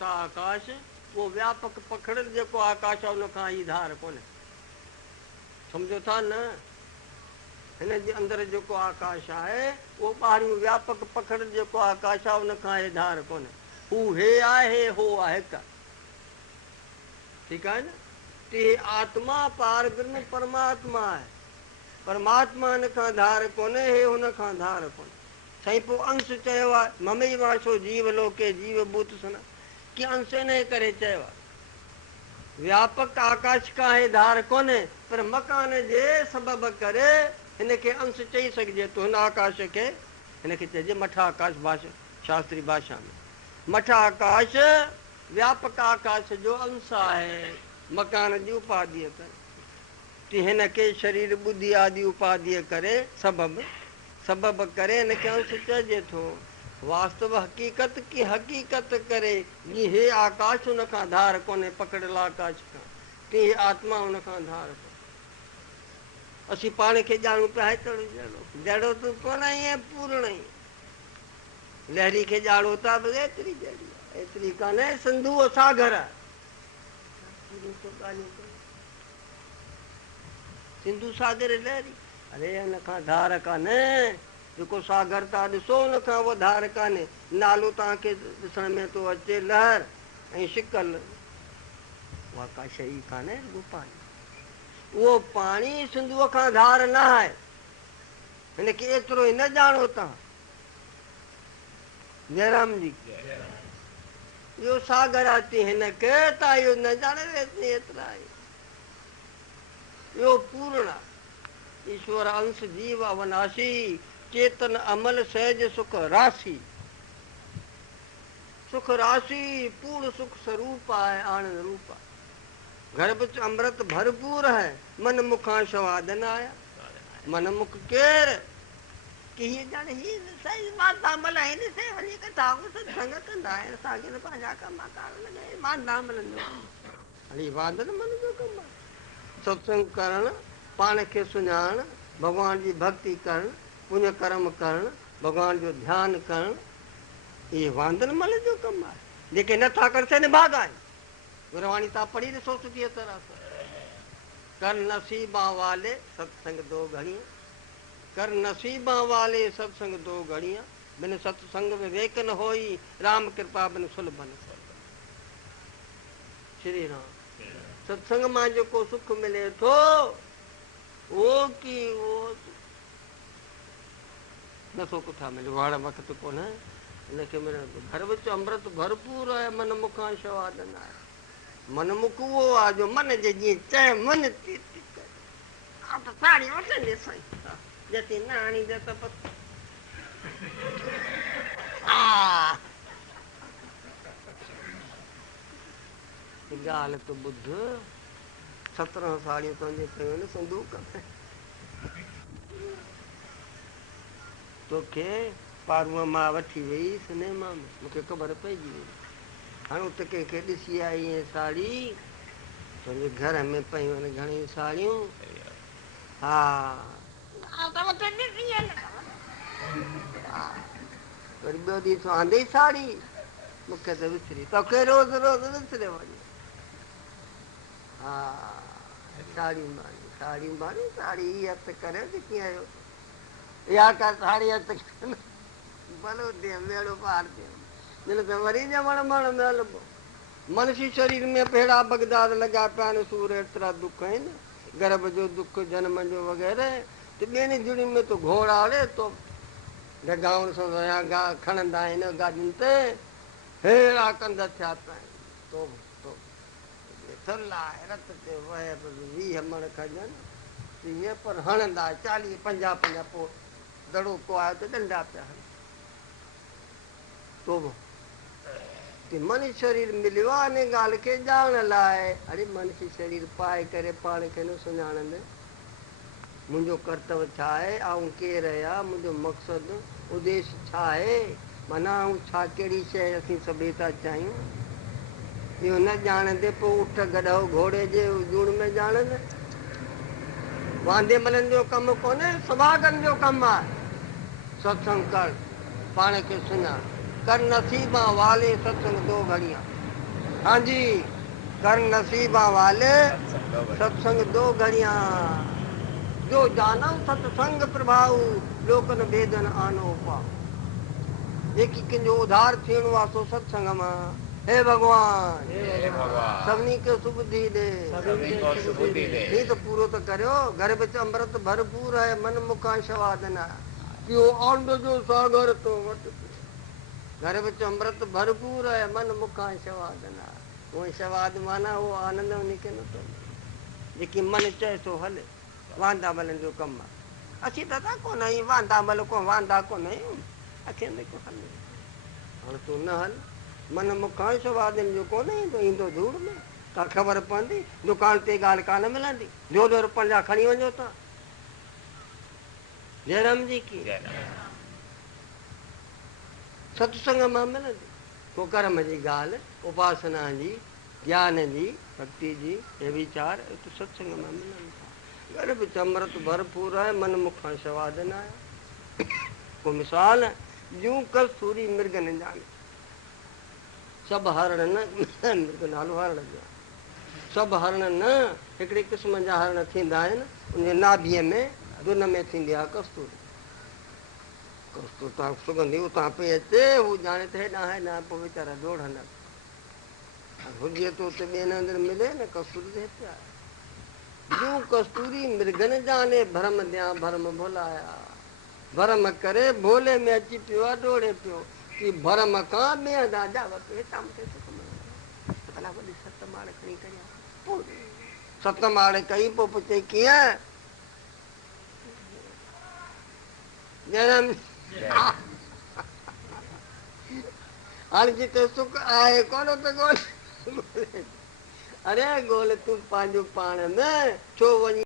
था आकाश, वो व्यापक पखड़ जेको आकाश आहे उन खां ई धार कोन्हे। सम्झो था न? हिन जे अंदरि जेको आकाश आहे उहो ॿाहिरियों व्यापक पखड़ जेको आकाश आहे उन खां ई धार कोन्हे। हू हे आहे, हो आहे हिकु। ठीकु आहे न? ते आत्मा पार ब्रह्म परमात्मा आहे। परमात्मा हिन खां धार कोन्हे, हे हुन खां धार कोन्हे। साईं पोइ अंश चयो आहे, ममे वाशो जीव लोके जीव भूत सन, कि अंश इन करे चयो आहे व्यापक आकाश खां हे धार कोन्हे, पर मकान जे सबब करे हिनखे अंश चई सघिजे थो। हिन आकाश खे हिनखे चइजे मठ आकाश भाषा, शास्त्री भाषा में मठ आकाश व्यापक आकाश जो अंश आहे, मकान जी उपाधीअ करे। कि हिनखे शरीर बुद्धि आदि उपाधीअ करे सबब करे हिनखे अंश चइजे थो। वास्तव हक़ीक़त की हक़ीक़त करे जी हे आकाश हुन खां धार कोन्हे, पकड़ियल आकाश खां, कि आत्मा हुन खां धार कोन्हे। असीं पाण खे ॼाणूं पिया हेतिरो जहिड़ो तूं कोन आहीं पूर्ण आहीं। लहरी खे ॼाणो था बि एतिरी जहिड़ी आहे, एतिरी कान्हे, सिंधू सागर आहे। सिंधू सागर लहरी, अरे हिन खां धार कान्हे। जेको सागर था ॾिसो हुन खां उहो धार कान्हे। नालो तव्हांखे ॾिसण में थो अचे लहर ऐं शिकल, उहा का शइ कान्हे। उहो पाणी सिंधूअ खां धार न आहे। हिनखे एतिरो ई न ॼाणो तव्हां। जयराम जी इहो सागर आहे, हिनखे तव्हां इहो न ॼाणे एतिरा आहे। इहो पूर्ण आहे। ईश्वर अंश जीव अवनाशी, चेतन अमल सहज सुख राशि। सुख राशि पूर्ण सुख स्वरूप आहे, आनंद रूप आहे। गर्भ च अमृत भरपूर है, मन मुखां स्वाद न आया। मन मुख केर कि हीअ ॼाणे हीअ सही मां हिन से वञी कथा सत्संग कंदा आहिनि, असांखे त पंहिंजा कम करणु मां न मिलंदो। हाणे वादन मन जो कमु आहे। सत्संग करणु, पाण खे सुञाणणु, भॻवान जी भक्ति करणु, पुण्य कर्म करणु, भॻवान जो ध्यानु करणु, इहे वांदन मल जो कमु आहे। जेके नथा करे सघनि भाॻ आहिनि। गुरबाणी तव्हां पढ़ी ॾिसो सुठी तरह सां। कर नसीबा वाले सत्संग दो घड़ियां, कर नसीबा वाले सत्संग दो घड़ियां, बिन सत्संग विवेक न होई, राम कृपा बिन सुलभन। श्री राम। सत्संग मां जेको सुख मिले थो उहो की उहो नथो किथां मिले, वाड़ वक़्तु कोन्हे हिनखे मिलंदो। घर विच अमृत भरपूर आहे, मन मुखां स्वाद न आहे। मन मुख उहो आहे जो मन जे जीअं चए मन थी करे। साड़ी वठंदे साईं जती न आणींदे त ॻाल्हि त ॿुध। 17 साड़ियूं तुंहिंजे पियूं आहिनि संदूक में। तोखे पारूअ मां वठी वई सिनेमा में, मूंखे ख़बर पइजी वई। हाणे उते कंहिंखे ॾिसी आई इहे साड़ी, तुंहिंजे घर में पयूं आहिनि घणियूं साड़ियूं। हा वरी ॿियो ॾींहुं तूं आंदे साड़ी, मूंखे त विसरी, तोखे रोज़ रोज़ विसरे वञे। हा साड़ियूं मारियूं, साड़ियूं मारियूं, साड़ी हथु करे ॾिसी आयो। इहा का साड़ी हथु भलो थिए मेड़ो पार थिए। दिलि त वरी ॼमण मण मिलबो। मनुष्य शरीर में अहिड़ा बगदाद लॻा पिया आहिनि, सूर एतिरा दुख आहिनि, गर्भ जो दुख, जन्म जो वग़ैरह। त ॿियनि जुड़ियुनि में तो घोड़ा हले तो गाउन सां गा खणंदा आहिनि गाॾियुनि ते, अहिड़ा कंध थिया पिया आहिनि। तो लाइ रत ते वहे 20 मण खजनि ईअं, पर हणंदा 40-50 पोइ दड़ो को आयो त डंडा पिया हणनि। तो मनुष्य शरीर मिलियो आहे इन ॻाल्हि खे ॼाणण लाइ। अड़े मनुष्य शरीर पाए करे पाण खे न सुञाणंदे मुंहिंजो कर्तव्य छा आहे, ऐं केरु आहियां, मुंहिंजो मक़सदु उद्देश्य छा आहे, माना ऐं छा कहिड़ी शइ असीं सभई था चाहियूं। इहो न ॼाणंदे पोइ उठ गॾो घोड़े जे जूड़ में ॼाणंदे। वांदे मलनि जो कमु कोन्हे, सुभागनि जो कमु आहे। सत्संग कर, पाण खे सुञाण, कर नसीबा वाले सत्संग दो घड़ियां। हाँ जी, कर नसीबा वाले सत्संग दो घड़ियां, जो जाना सत्संग प्रभाव, लोकन भेदन आनो पाओ। जेकी कंहिंजो उधार थियणो आहे सो सत्संग मां। हे भगवान, सभिनी खे सुबुधी ॾे, हीअ त पूरो त करियो। घर बिच अमृत भरपूर है, मन मुखां सवाद न पियो, आंड जो सागर तो वट। घर बिच अमृत भरपूर है, मन मुखां सवाद न। उहो सवाद माना उहो आनंद उनखे नथो मिले जेकी मन चए सो हले। वांदा मलनि जो कमु आहे। असीं दादा कोन आहियूं वांदा मल, को वांदा कोन आहियूं। अखियुनि को हल, हाणे तूं न हल। मन मुखां सवादनि जो कोन ईंदो, ईंदो धूड़ में। का ख़बर पवंदी, दुकान ते ॻाल्हि कान मिलंदी, जो पंहिंजा खणी वञो था। जयराम जी की सत्संग मां मिलंदी। को कर्म जी ॻाल्हि, उपासना जी, ज्ञान जी, भक्ति जी, हे वीचार सत्संग मां मिलनि था। घर बिच अमृत भरपूर आहे, मन मुखां सवाद न आहे। को मिसाल जूं कस्तूरी मृग न ॼाणे, सभु हरण न मृग नालो हरण जो आहे। सभु हरण न, हिकिड़े क़िस्म जा हरण थींदा आहिनि, उन नाभीअ में दुन में थींदी आहे कस्तूरी। कस्तूरी सुगंधी उतां पई अचे, हू ॼाणे त हेॾां हेॾां पोइ वीचारा दौड़ंदा। हुजे तो उते ॿियनि हंधि मिले न, कस्तूरी त हिते आहे। जूं कस्तूरी मृग न ॼाणे, भरम ॾियां भरम भुलाया। भरम करे भोले में अची पियो आहे, दौड़े पियो कि भरम खां ॿिए हंधां ॼाव पियो, हितां मूंखे सुख मिलंदो। भला वॾी सत माड़ खणी करियां, सत माड़ कई पोइ चई कीअं हाणे जिते सुख आहे कोन त ॻोल्हे। अरे ॻोल्हे तूं पंहिंजो पाण में छो वञी